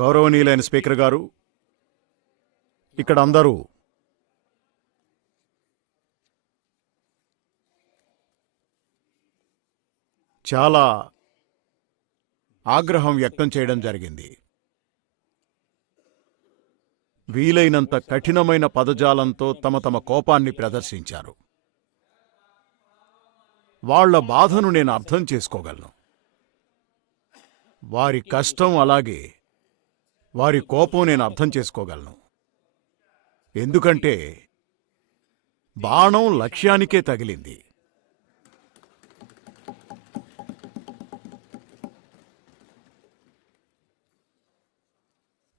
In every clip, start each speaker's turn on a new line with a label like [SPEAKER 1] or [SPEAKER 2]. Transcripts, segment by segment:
[SPEAKER 1] గౌరవనీయులైన స్పీకర్ గారు ఇక్కడ అందరూ చాలా ఆగ్రహం వ్యక్తం చేయడం జరిగింది. వీలైనంత కఠినమైన పదజాలంతో తమ తమ కోపాన్ని ప్రదర్శించారు. వాళ్ళ బాధను నేను అర్థం చేసుకోగలను. వారి కష్టం అలాగే వారి కోపం నేను అర్థం చేసుకోగలను. ఎందుకంటే బాణం లక్ష్యానికే తగిలింది.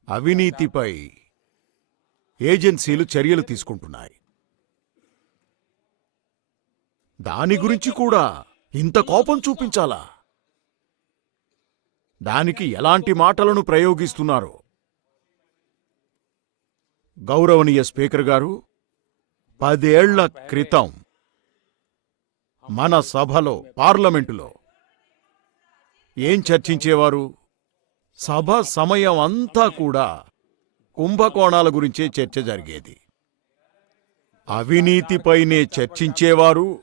[SPEAKER 1] అవినీతిపై ఏజెన్సీలు చర్యలు తీసుకుంటున్నాయి. దాని గురించి కూడా ఇంత కోపం చూపించాలా? దానికి ఎలాంటి మాటలను ప్రయోగిస్తున్నారు? గౌరవనీయ స్పీకర్ గారు పదేళ్ళ క్రితం మన సభలో పార్లమెంటులో ఏం చర్చించేవారు? సభ సమయం అంతా కూడా కుంభకోణాల గురించే చర్చ జరిగేది. అవినీతిపైనే చర్చించేవారు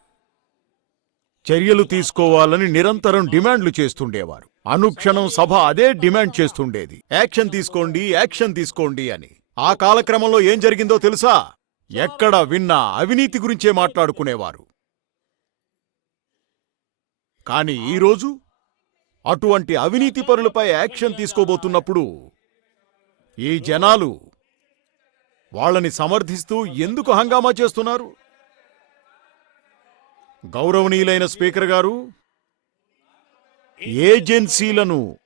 [SPEAKER 1] చర్యలు తీసుకోవాలని నిరంతరం డిమాండ్లు చేస్తుండేవారు. అనుక్షణం సభ అదే డిమాండ్ చేస్తుండేది. యాక్షన్ తీసుకోండి యాక్షన్ తీసుకోండి అని. ఆ కాలక్రమంలో ఏం జరిగిందో తెలుసా? ఎక్కడ విన్నా అవినీతి గురించే మాట్లాడుకునేవారు. కాని ఈరోజు అటువంటి అవినీతి పరులపై యాక్షన్ తీసుకోబోతున్నప్పుడు ఈ జనాలు వాళ్ళని సమర్థిస్తూ ఎందుకు హంగామా చేస్తున్నారు? గౌరవనీయులైన స్పీకర్ గారు ఏజెన్సీలను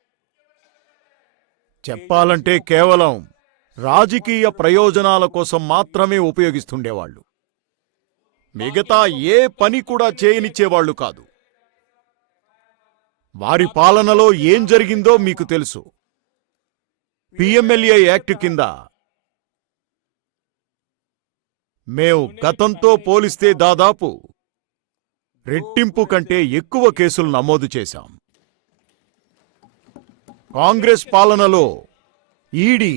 [SPEAKER 1] చెప్పాలంటే కేవలం రాజకీయ ప్రయోజనాల కోసం మాత్రమే ఉపయోగిస్తుండేవాళ్ళు. మిగతా ఏ పని కూడా చేయనిచ్చేవాళ్ళు కాదు. వారి పాలనలో ఏం జరిగిందో మీకు తెలుసు. పిఎంఎల్ఏ యాక్ట్ కింద మేము గతంతో పోలిస్తే దాదాపు రెట్టింపు కంటే ఎక్కువ కేసులు నమోదు చేశాం. కాంగ్రెస్ పాలనలో ఈడీ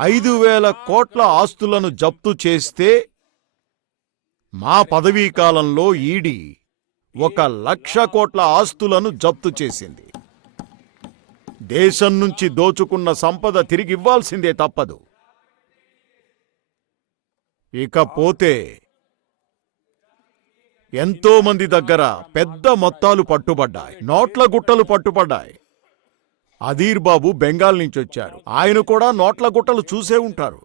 [SPEAKER 1] ఐదు వేల కోట్ల ఆస్తులను జప్తు చేస్తే మా పదవీ కాలంలో ఈడీ ఒక లక్ష కోట్ల ఆస్తులను జప్తు చేసింది. దేశం నుంచి దోచుకున్న సంపద తిరిగి ఇవ్వాల్సిందే తప్పదు. ఇకపోతే ఎంతో మంది దగ్గర పెద్ద మొత్తాలు పట్టుబడ్డాయి. నోట్ల గుట్టలు పట్టుబడ్డాయి. అదీర్ బాబు బెంగాల్ నుంచి వచ్చారు. ఆయన కూడా నోట్ల గుట్టలు చూసే ఉంటారు.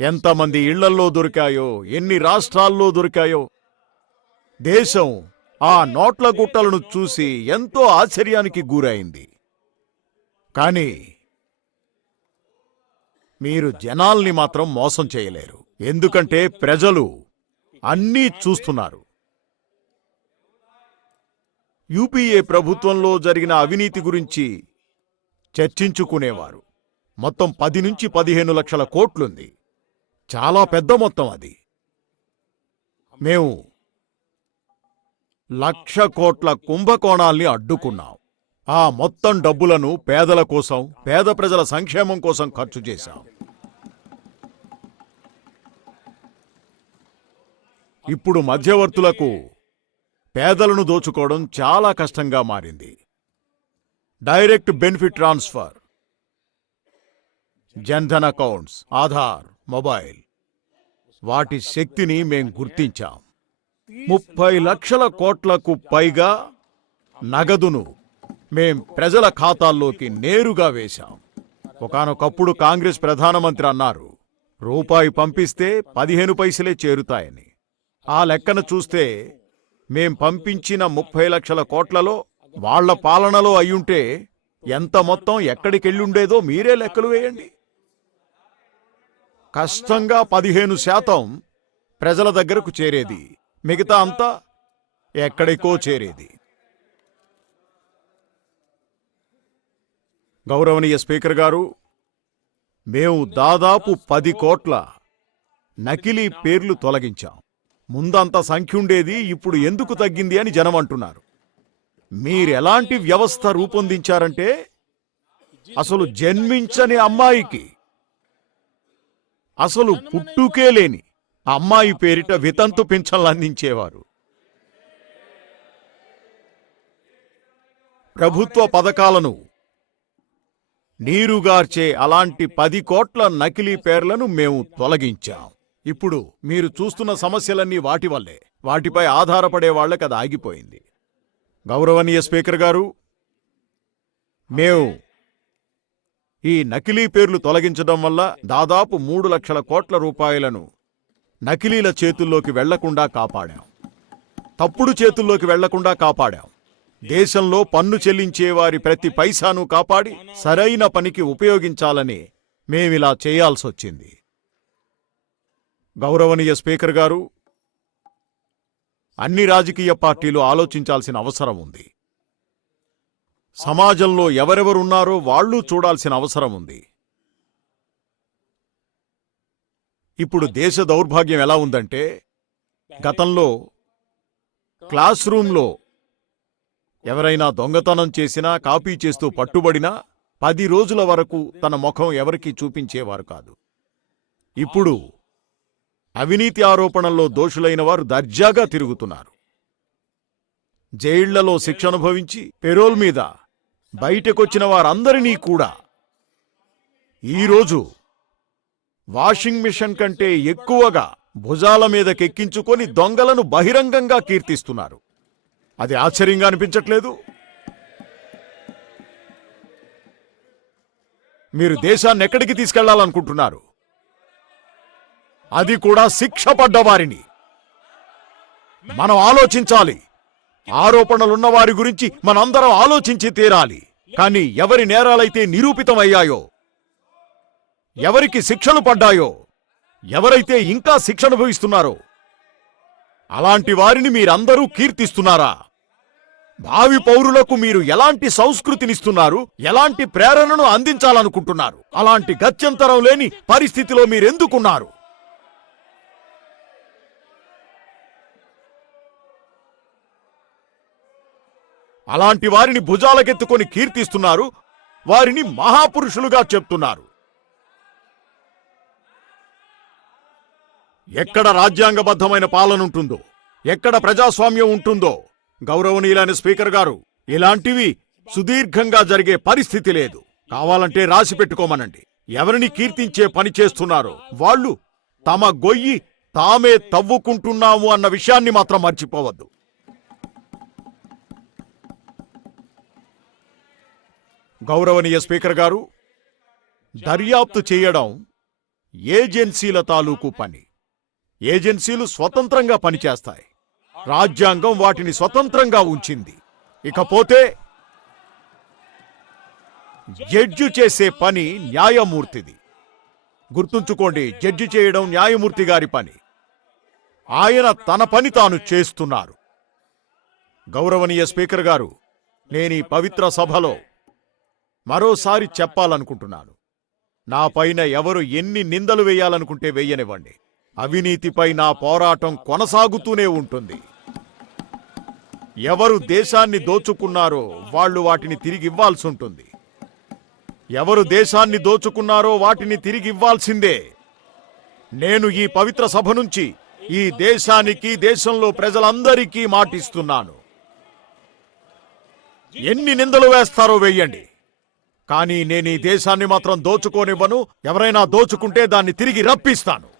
[SPEAKER 1] ఎంతమంది ఇళ్ళల్లో దొరికాయో ఎన్ని రాష్ట్రాల్లో దొరికాయో. దేశం ఆ నోట్ల గుట్టలను చూసి ఎంతో ఆశ్చర్యానికి గురైంది. కానీ మీరు జనాల్ని మాత్రం మోసం చేయలేరు. ఎందుకంటే ప్రజలు అన్నీ చూస్తున్నారు. యూపీఏ ప్రభుత్వంలో జరిగిన అవినీతి గురించి చర్చించుకునేవారు. మొత్తం పది నుంచి పదిహేను లక్షల కోట్లుంది. చాలా పెద్ద మొత్తం అది. మేము లక్ష కోట్ల కుంభకోణాల్ని అడ్డుకున్నాం. ఆ మొత్తం డబ్బులను పేదల కోసం పేద ప్రజల సంక్షేమం కోసం ఖర్చు చేశాం. ఇప్పుడు మధ్యవర్తులకు పేదలను దోచుకోవడం చాలా కష్టంగా మారింది. Direct benefit transfer. Jan Dhan accounts Aadhaar mobile. వాటి శక్తిని మేం గుర్తించాం. ముప్పై లక్షల కోట్లకు పైగా నగదును మేం ప్రజల ఖాతాల్లోకి నేరుగా వేశాం. ఒకానొకప్పుడు కాంగ్రెస్ ప్రధానమంత్రి అన్నారు రూపాయి పంపిస్తే పదిహేను పైసలే చేరుతాయని. ఆ లెక్కన చూస్తే మేం పంపించిన ముప్పై లక్షల కోట్లలో వాళ్ళ పాలనలో అయ్యుంటే ఎంత మొత్తం ఎక్కడికెళ్ళుండేదో మీరే లెక్కలు వేయండి. కష్టంగా పదిహేను శాతం ప్రజల దగ్గరకు చేరేది. మిగతా అంతా ఎక్కడికో చేరేది. గౌరవనీయ స్పీకర్ గారు మేము దాదాపు పది కోట్ల నకిలీ పేర్లు తొలగించాం. ముందంత సంఖ్య ఉండేది ఇప్పుడు ఎందుకు తగ్గింది అని జనం అంటున్నారు మీరెలాంటి వ్యవస్థ రూపొందించారంటే అసలు జన్మించని అమ్మాయికి అసలు పుట్టుకే లేని ఆ అమ్మాయి పేరిట వితంతు పింఛన్లు అందించేవారు. ప్రభుత్వ పథకాలను నీరుగార్చే అలాంటి పది కోట్ల నకిలీ పేర్లను మేము తొలగించాం. ఇప్పుడు మీరు చూస్తున్న సమస్యలన్నీ వాటి వల్లే. వాటిపై ఆధారపడే వాళ్ళకి అది ఆగిపోయింది. గౌరవనీయ స్పీకర్ గారు మేము ఈ నకిలీ పేర్లు తొలగించడం వల్ల దాదాపు మూడు లక్షల కోట్ల రూపాయలను నకిలీల చేతుల్లోకి వెళ్ళకుండా కాపాడాం. తప్పుడు చేతుల్లోకి వెళ్ళకుండా కాపాడాం. దేశంలో పన్ను చెల్లించేవారి ప్రతి పైసాను కాపాడి సరైన పనికి ఉపయోగించాలని మేమిలా చేయాల్సొచ్చింది. గౌరవనీయ స్పీకర్ గారు అన్ని రాజకీయ పార్టీలు ఆలోచించాల్సిన అవసరం ఉంది. సమాజంలో ఎవరెవరున్నారో వాళ్ళు చూడాల్సిన అవసరం ఉంది. ఇప్పుడు దేశ దౌర్భాగ్యం ఎలా ఉందంటే గతంలో క్లాస్ రూంలో ఎవరైనా దొంగతనం చేసినా కాపీ చేస్తూ పట్టుబడినా పది రోజుల వరకు తన ముఖం ఎవరికీ చూపించేవారు కాదు. ఇప్పుడు అవినీతి ఆరోపణల్లో దోషులైన వారు దర్జాగా తిరుగుతున్నారు. జైళ్ళలో శిక్ష అనుభవించి పెరోల్ మీద బయటకొచ్చిన వారందరినీ కూడా ఈరోజు వాషింగ్ మిషన్ కంటే ఎక్కువగా భుజాల మీదకెక్కించుకొని దొంగలను బహిరంగంగా కీర్తిస్తున్నారు. అది ఆశ్చర్యంగా అనిపించట్లేదు. మీరు దేశాన్ని ఎక్కడికి తీసుకెళ్ళాలనుకుంటున్నారు? అది కూడా శిక్ష పడ్డవారిని. మనం ఆలోచించాలి. ఆరోపణలున్న వారి గురించి మనందరం ఆలోచించి తీరాలి. కానీ ఎవరి నేరాలైతే నిరూపితమయ్యాయో ఎవరికి శిక్షలు పడ్డాయో ఎవరైతే ఇంకా శిక్ష అనుభవిస్తున్నారో అలాంటి వారిని మీరందరూ కీర్తిస్తున్నారా? భావి పౌరులకు మీరు ఎలాంటి సంస్కృతినిస్తున్నారు? ఎలాంటి ప్రేరణను అందించాలనుకుంటున్నారు? అలాంటి గత్యంతరం లేని పరిస్థితిలో మీరెందుకున్నారు? అలాంటి వారిని భుజాలకెత్తుకొని కీర్తిస్తున్నారు వారిని మహాపురుషులుగా చెప్తున్నారు. ఎక్కడ రాజ్యాంగబద్ధమైన పాలన ఉంటుందో ఎక్కడ ప్రజాస్వామ్యం ఉంటుందో గౌరవనీయులైన స్పీకర్ గారు ఇలాంటివి సుదీర్ఘంగా జరిగే పరిస్థితి లేదు. కావాలంటే రాసి పెట్టుకోమనండి. ఎవరిని కీర్తించే పని చేస్తున్నారో వాళ్ళు తమ గొయ్యి తామే తవ్వుకుంటున్నాము అన్న విషయాన్ని మాత్రం మర్చిపోవద్దు. గౌరవనీయ స్పీకర్ గారు దర్యాప్తు చేయడం ఏజెన్సీల తాలూకు పని. ఏజెన్సీలు స్వతంత్రంగా పనిచేస్తాయి. రాజ్యాంగం వాటిని స్వతంత్రంగా ఉంచింది. ఇకపోతే జడ్జి చేసే పని న్యాయమూర్తిది. గుర్తుంచుకోండి జడ్జి చేయడం న్యాయమూర్తి గారి పని. ఆయన తన పని తాను చేస్తున్నారు. గౌరవనీయ స్పీకర్ గారు నేను ఈ పవిత్ర సభలో మరోసారి చెప్పాలనుకుంటున్నాను. నా పైన ఎవరు ఎన్ని నిందలు వేయాలనుకుంటే వేయనివ్వండి. అవినీతిపై నా పోరాటం కొనసాగుతూనే ఉంటుంది. ఎవరు దేశాన్ని దోచుకున్నారో వాళ్ళు వాటిని తిరిగి ఇవ్వాల్సి ఉంటుంది. ఎవరు దేశాన్ని దోచుకున్నారో వాటిని తిరిగి ఇవ్వాల్సిందే నేను ఈ పవిత్ర సభ నుంచి ఈ దేశానికి దేశంలో ప్రజలందరికీ మాటిస్తున్నాను. ఎన్ని నిందలు వేస్తారో వెయ్యండి కానీ నేను ఈ దేశాన్ని మాత్రం దోచుకోనివ్వను. ఎవరైనా దోచుకుంటే దాన్ని తిరిగి రప్పిస్తాను.